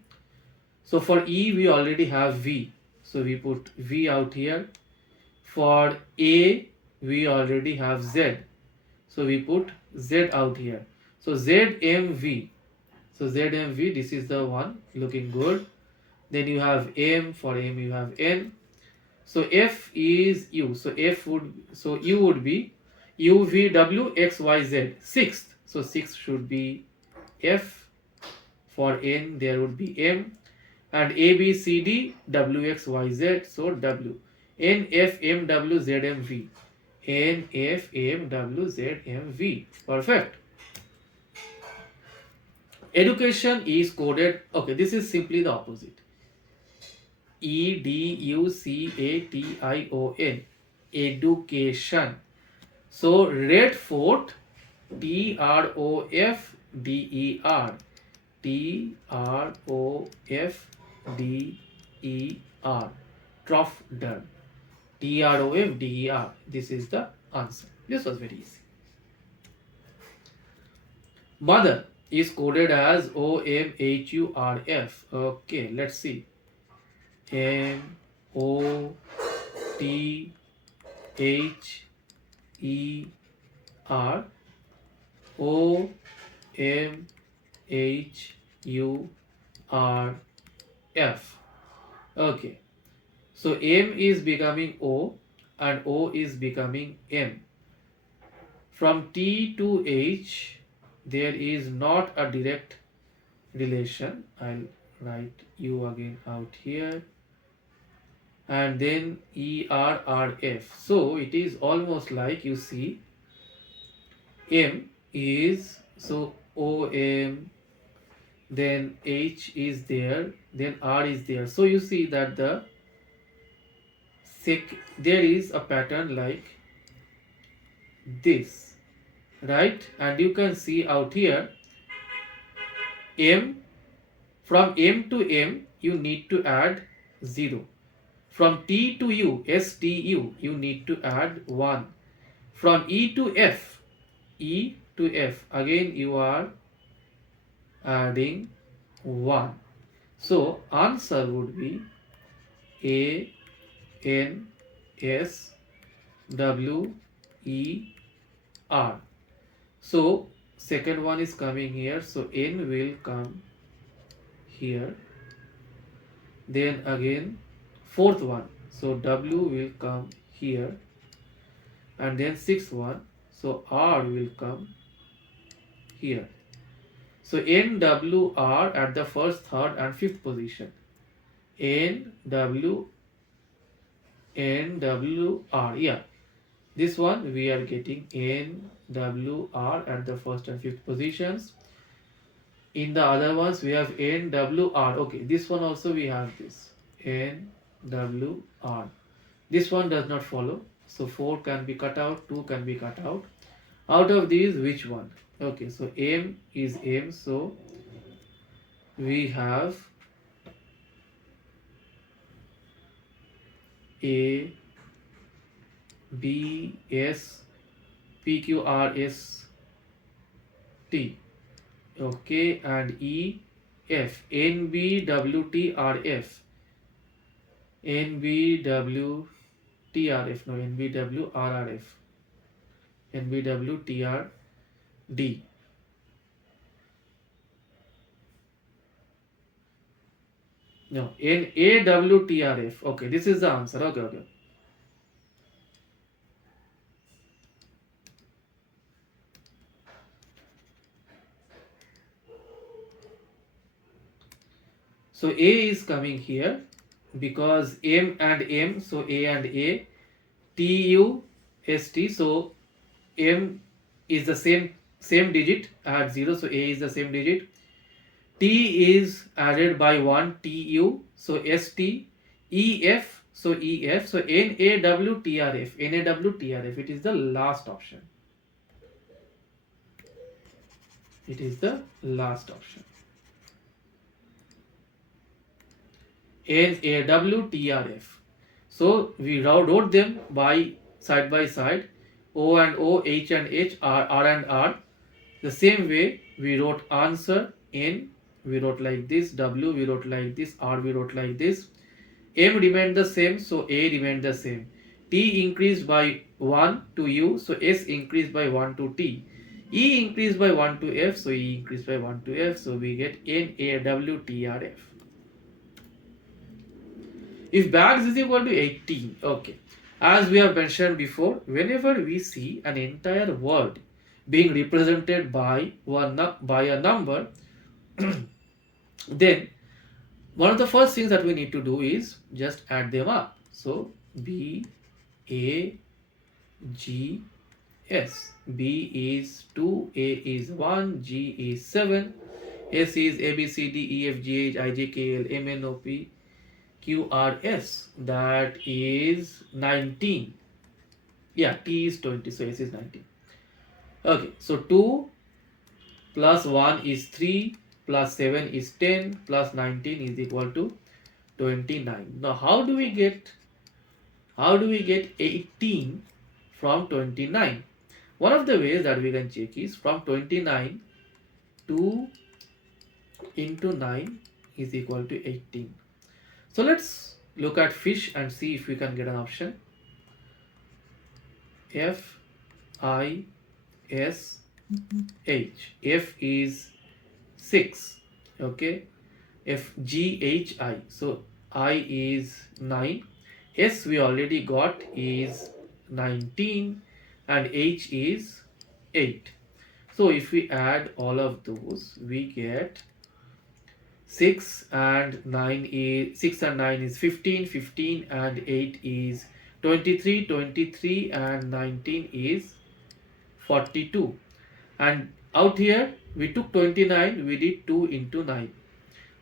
So for E we already have V. So we put V out here. For A we already have Z. So we put Z out here. So ZMV. So ZMV, this is the one looking good. Then you have M. For M you have N. So F is U. So U would be UVWXYZ. Sixth. So 6 should be F. For N there would be M. And ABCDWXYZ. So W. NFMWZMV. NFMWZMV. Perfect. Education is coded. Okay, this is simply the opposite. EDUCATION. Education. So red fort. TROFDER. TROFDER. Trofder. TROFDER. This is the answer. This was very easy. Mother is coded as OMHURF. Okay, let's see. MOTHER. Okay. So M is becoming O and O is becoming M. From T to H, there is not a direct relation. I'll write U again out here. And then ERRF. So it is almost like, you see, M is, so OM, then H is there, then R is there. So you see that there is a pattern like this, right? And you can see out here, M, from M to M you need to add 0. From T to U, STU, you need to add 1. From E to F, again you are adding 1. So answer would be A N S W E R. So second one is coming here, so N will come here. Then again fourth one, so W will come here. And then sixth one, so R will come here. So NWR at the first, third and fifth position. NWR, yeah. This one we are getting NWR at the first and fifth positions. In the other ones we have NWR. Okay, this one also we have this NWR. This one does not follow. So 4 can be cut out, 2 can be cut out. Out of these, which one? Okay, so M is M. So we have A, B, S, P, Q, R, S, T. Okay, and E, F, N, B, W, T, R, F. N, B, W, T, R, F. No, N, B, W, R, R, F. N, B, W, T, R, D. No, N, A, W, T, R, F. Okay, this is the answer. Okay. So A is coming here because M and M, so A and A, T, U, S, T. So M is the same digit, add 0, so A is the same digit. T is added by 1, T, U, so S, T. E, F, so E, F, so N, A, W, T, R, F. N, A, W, T, R, F. It is the last option. It is the last option. NAWTRF. So we wrote them by side, O and O, H and H, R and R. The same way we wrote answer, N, we wrote like this, W, we wrote like this, R, we wrote like this. M remained the same, so A remained the same. T increased by 1 to U, so S increased by 1 to T. E increased by 1 to F, so E increased by 1 to F, so we get NAWTRF. If bags is equal to 18, okay. As we have mentioned before, whenever we see an entire word being represented by a number, then one of the first things that we need to do is just add them up. So B, A, G, S. B is 2, A is 1, G is 7, S is A, B, C, D, E, F, G, H, I, J, K, L, M, N, O, P, Q, R, S. That is 19. Yeah, T is 20, so S is 19. Okay, so 2 plus 1 is 3, plus 7 is 10, plus 19 is equal to 29. Now how do we get 18 from 29? One of the ways that we can check is from 29, 2 into 9 is equal to 18. So let's look at fish and see if we can get an option. F, I, S, H. F is 6. Okay. F, G, H, I. So I is 9. S we already got is 19 and H is 8. So if we add all of those, we get 6 and 9 is 15, 15 and 8 is 23, 23 and 19 is 42. And out here we took 29, we did 2 into 9.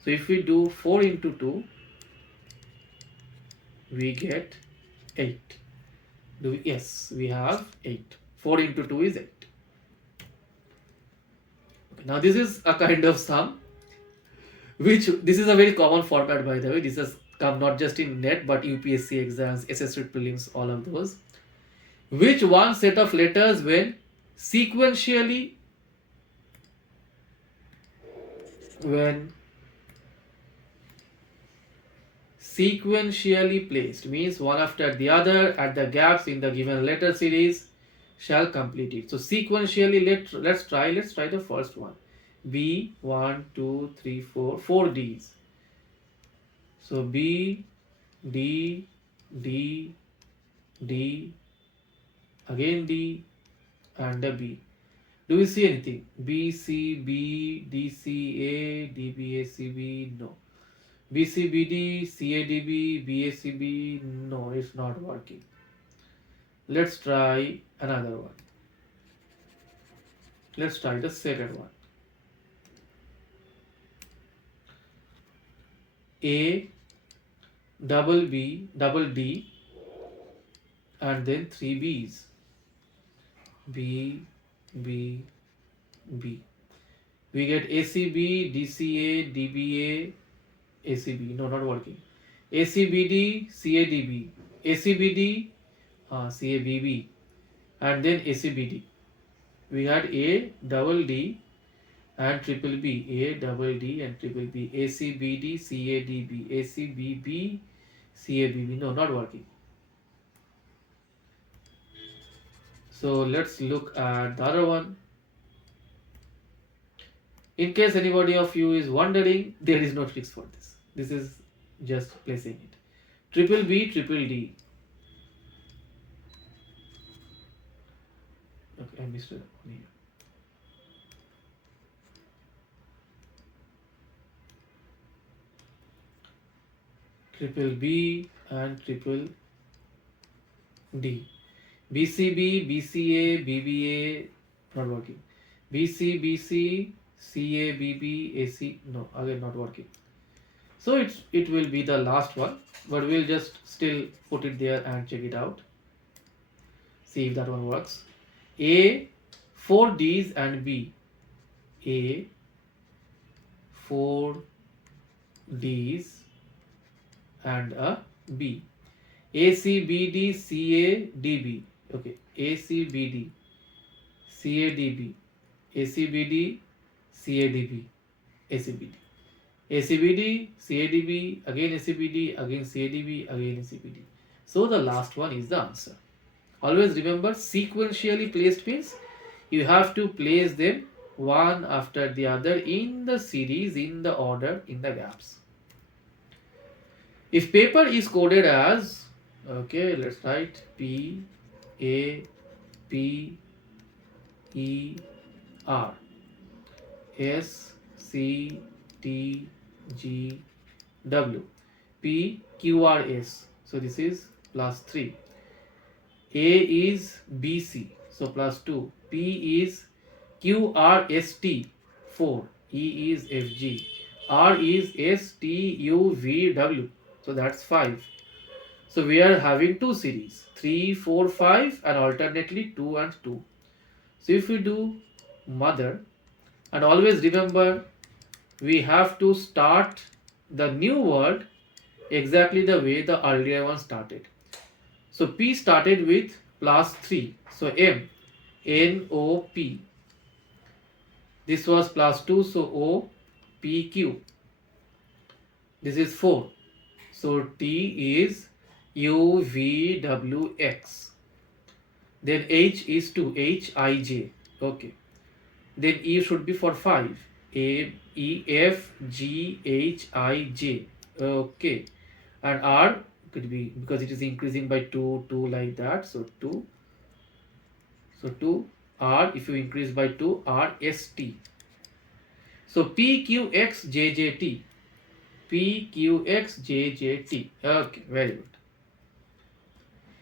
So if we do 4 into 2, we get 8. Yes, we have 8. 4 into 2 is 8. Okay, now this is a kind of sum, this is a very common format, by the way. This has come not just in NET but UPSC exams, SSC prelims, all of those. Which one set of letters when sequentially placed, means one after the other at the gaps in the given letter series, shall complete it. So sequentially, let's try the first one. B, 1, 2, 3, 4 D's. So B, D, D, D, again D, and a B. Do we see anything? B, C, B, D, C, A, D, B, A, C, B, no. B, C, B, D, C, A, D, B, B, A, C, B, no, it's not working. Let's try another one. Let's try the second one. A, double B, double D, and then 3 B's. B, B, B. We get ACB, DCA, DBA, ACB. No, not working. ACBD, CADB, ACBD, CABB, and then ACBD. We had A, double D, and triple B. A, double D, and triple B. ACBD, CADB, ACBB, CABB. No, not working. So let's look at the other one. In case anybody of you is wondering, there is no tricks for this. This is just placing it. Triple B, triple D. Okay, I missed it here. Triple B and triple D. BCB, BCA, BBA, not working. BC, BC, CA, BB, AC, no, again not working. So it will be the last one, but we'll just still put it there and check it out. See if that one works. A, 4 D's and B. A, 4 D's and a B. ACBD CADB. Okay, ACBD CADB, ACBD CADB, ACBD. ACBD, CADB, again ACBD, again CADB, again ACBD. So the last one is the answer. Always remember, sequentially placed means you have to place them one after the other in the series, in the order, in the gaps. If paper is coded as, okay, let's write P A P E R S C T G W P Q R S. So this is plus 3. A is BC, so plus 2. P is QRST, 4. E is FG. R is STUVW, so that's 5. So we are having two series, 3, 4, 5, and alternately 2 and 2. So if we do mother, and always remember, we have to start the new word exactly the way the earlier one started. So P started with plus 3. So M, NOP. This was plus 2, so O, PQ. This is 4. So T is UVWX. Then H is 2, HIJ. Okay. Then E should be for 5. AEFGHIJ. Okay. And R could be, because it is increasing by 2, 2 like that. So 2. So 2. R, if you increase by 2, RST. So PQXJJT. PQXJJT. Okay, very good.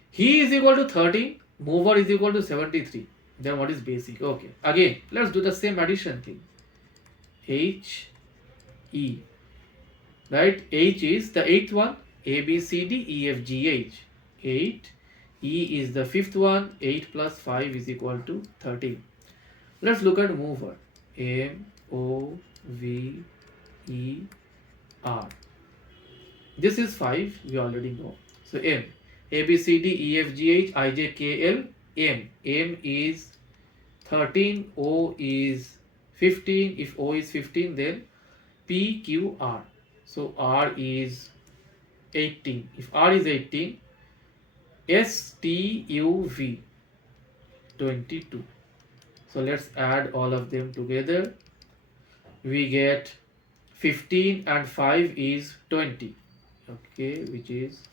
He is equal to 13. Mover is equal to 73. Then what is basic? Okay. Again, let's do the same addition thing. H, E. Right? H is the 8th one. A, B, C, D, E, F, G, H. 8. E is the 5th one. 8 plus 5 is equal to 13. Let's look at mover. M, O, V, E, R. This is 5. We already know. So M. A, B, C, D, E, F, G, H, I, J, K, L, M. M is 13. O is 15. If O is 15, then P, Q, R. So R is 18. If R is 18, S, T, U, V, 22. So let's add all of them together. We get 15 and 5 is 20. Okay, which is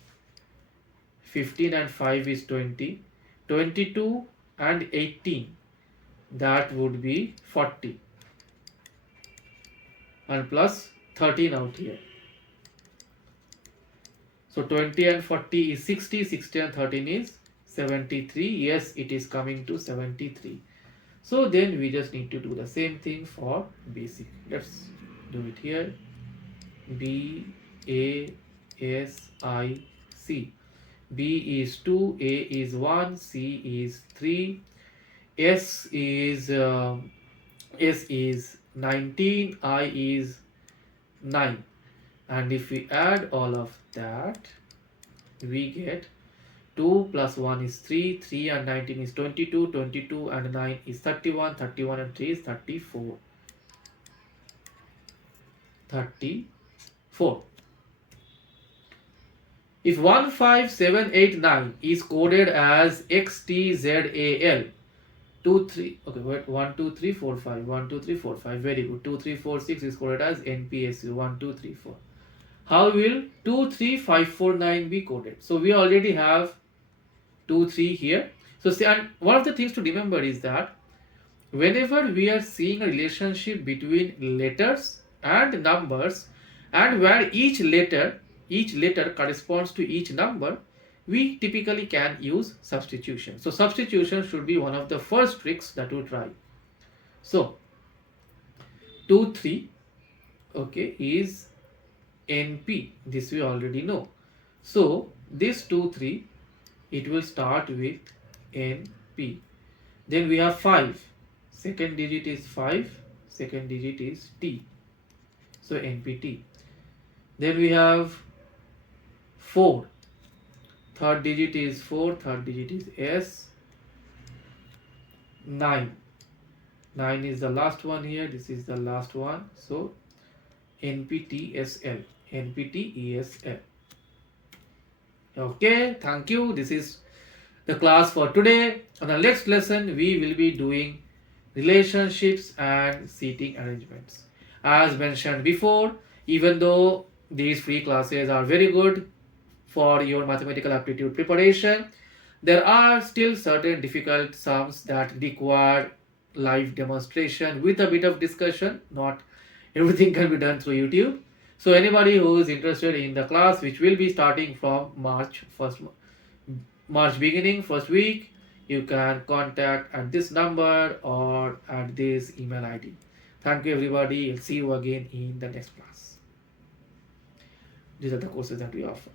15 and 5 is 20. 22 and 18, that would be 40. And plus 13 out here. So 20 and 40 is 60. 60 and 13 is 73. Yes, it is coming to 73. So then we just need to do the same thing for basic. Let's do it here. B, A, S, I, C. B is 2, A is 1, C is 3, S is 19, I is 9. And if we add all of that, we get 2 plus 1 is 3, 3 and 19 is 22, 22 and 9 is 31, 31 and 3 is 34. 34. If 15789 is coded as XTZAL, 2, 3, okay, wait, 1, 2, 3, 4, 5, 1, 2, 3, 4, 5, very good. 2, 3, 4, 6 is coded as NPSU, 1, 2, 3, 4. How will 2, 3, 5, 4, 9 be coded? So we already have 2, 3 here. So see, and one of the things to remember is that whenever we are seeing a relationship between letters and numbers, and where each letter corresponds to each number, we typically can use substitution. So substitution should be one of the first tricks that we try. So 2, 3, okay, is NP. This we already know. So this 2, 3, it will start with NP. Then we have 5. Second digit is 5. Second digit is T. So NPT. Then we have 4. Third digit is 4. Third digit is S. 9. 9 is the last one here. This is the last one. So NPTESL. NPTESL. Okay, thank you. This is the class for today. On the next lesson, we will be doing relationships and seating arrangements. As mentioned before, even though these free classes are very good for your mathematical aptitude preparation, there are still certain difficult sums that require live demonstration with a bit of discussion. Not everything can be done through YouTube. So anybody who is interested in the class, which will be starting from March beginning, first week, you can contact at this number or at this email ID. Thank you everybody. I'll see you again in the next class. These are the courses that we offer.